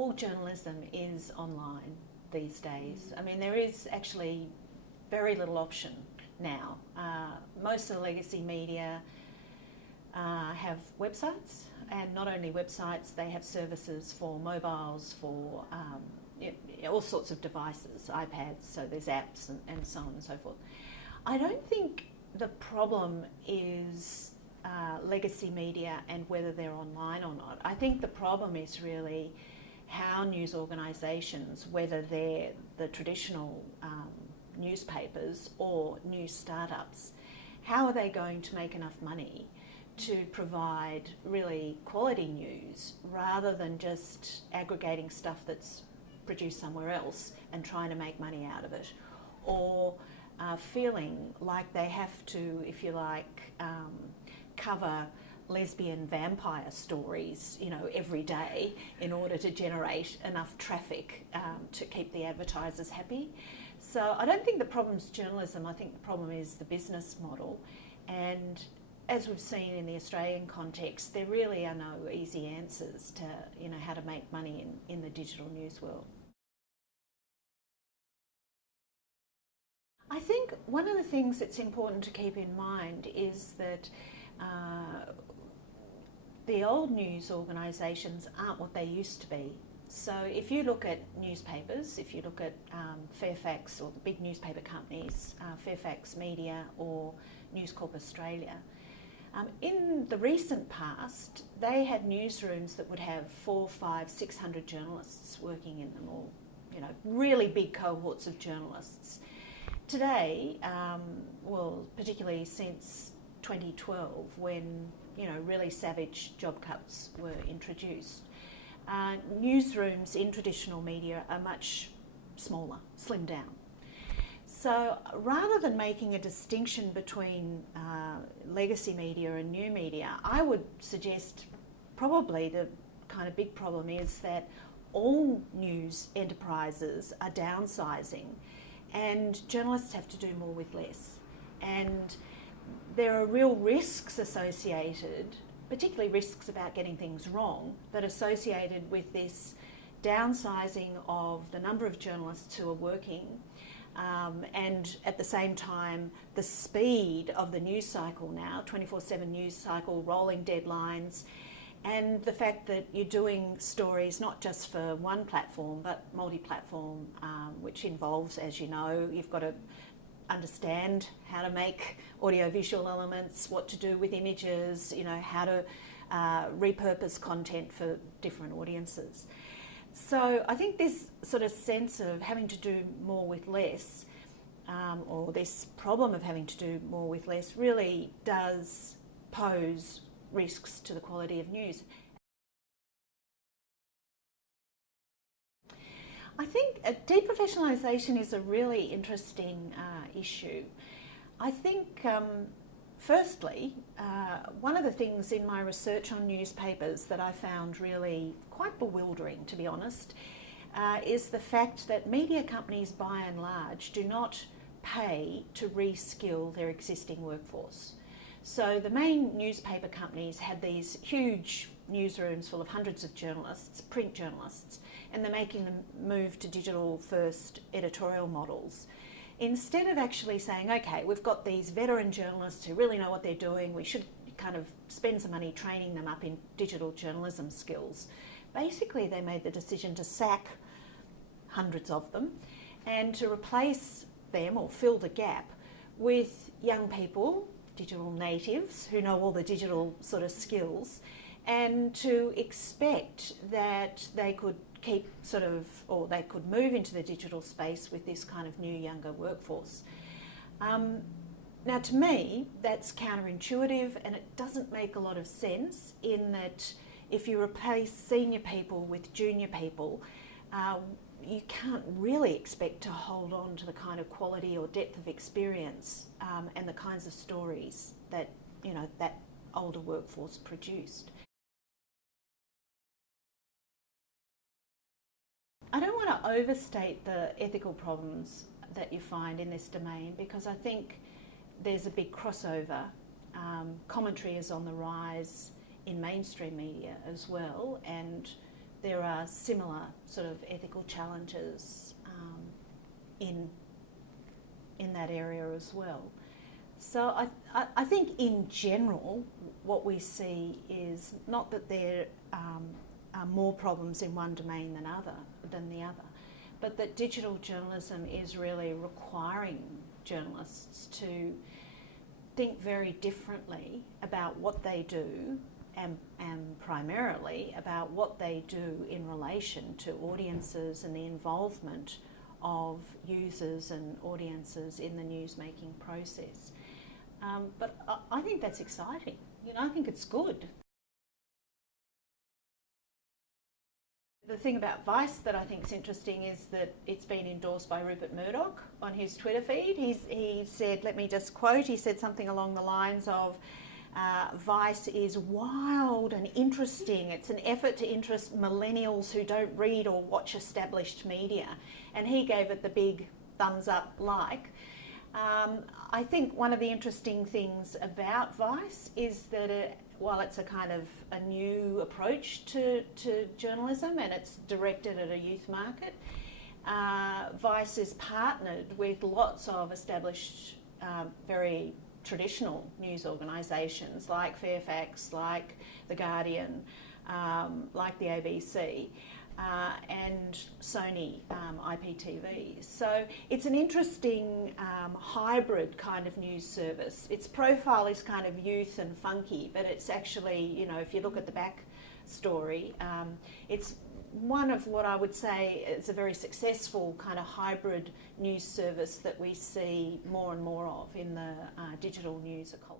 all journalism is online these days. I mean, there is actually very little option now. Most of the legacy media have websites, and not only websites, they have services for mobiles, for all sorts of devices, iPads, so there's apps and so on and so forth. I don't think the problem is legacy media and whether they're online or not. I think the problem is really how news organisations, whether they're the traditional newspapers or news startups, how are they going to make enough money to provide really quality news rather than just aggregating stuff that's produced somewhere else and trying to make money out of it, or feeling like they have to, if you like, cover lesbian vampire stories, every day in order to generate enough traffic to keep the advertisers happy. So I don't think the problem's journalism. I think the problem is the business model. And as we've seen in the Australian context, there really are no easy answers to how to make money in the digital news world. I think one of the things that's important to keep in mind is that the old news organisations aren't what they used to be. So if you look at newspapers, if you look at Fairfax or the big newspaper companies, Fairfax Media or News Corp Australia, in the recent past, they had newsrooms that would have 400, 500, 600 journalists working in them, or really big cohorts of journalists. Today, well, particularly since 2012, when really savage job cuts were introduced, newsrooms in traditional media are much smaller, slimmed down. So rather than making a distinction between legacy media and new media, I would suggest probably the kind of big problem is that all news enterprises are downsizing and journalists have to do more with less. And there are real risks associated, particularly risks about getting things wrong, that are associated with this downsizing of the number of journalists who are working, and at the same time the speed of the news cycle now, 24/7 news cycle, rolling deadlines, and the fact that you're doing stories not just for one platform but multi-platform, which involves, as you know, you've got to understand how to make audio-visual elements, what to do with images, how to repurpose content for different audiences. So I think this sort of sense of having to do more with less, or this problem of having to do more with less, really does pose risks to the quality of news. I think deprofessionalisation is a really interesting issue. I think, firstly, one of the things in my research on newspapers that I found really quite bewildering, to be honest, is the fact that media companies, by and large, do not pay to reskill their existing workforce. So the main newspaper companies had these huge newsrooms full of hundreds of journalists, print journalists, and they're making them move to digital first editorial models. Instead of actually saying, okay, we've got these veteran journalists who really know what they're doing, we should kind of spend some money training them up in digital journalism skills. Basically, they made the decision to sack hundreds of them and to replace them or fill the gap with young people, digital natives, who know all the digital sort of skills, and to expect that they could keep or they could move into the digital space with this kind of new younger workforce. Now, to me, that's counterintuitive, and it doesn't make a lot of sense in that if you replace senior people with junior people, you can't really expect to hold on to the kind of quality or depth of experience and the kinds of stories that that older workforce produced. I don't want to overstate the ethical problems that you find in this domain, because I think there's a big crossover. Commentary is on the rise in mainstream media as well, and there are similar sort of ethical challenges in that area as well. So I think in general what we see is not that there are more problems in one domain than the other, but that digital journalism is really requiring journalists to think very differently about what they do and primarily about what they do in relation to audiences and the involvement of users and audiences in the news-making process. But I think that's exciting. You know, I think it's good. The thing about Vice that I think is interesting is that it's been endorsed by Rupert Murdoch on his Twitter feed. He said, let me just quote, he said something along the lines of, Vice is wild and interesting. It's an effort to interest millennials who don't read or watch established media. And he gave it the big thumbs up like. I think one of the interesting things about Vice is that while it's a kind of a new approach to journalism and it's directed at a youth market, Vice is partnered with lots of established, very traditional news organisations like Fairfax, like The Guardian, like the ABC, and Sony IPTV. So it's an interesting hybrid kind of news service. Its profile is kind of youth and funky, but it's actually, you know, if you look at the back story, it's one of what I would say is a very successful kind of hybrid news service that we see more and more of in the digital news ecology.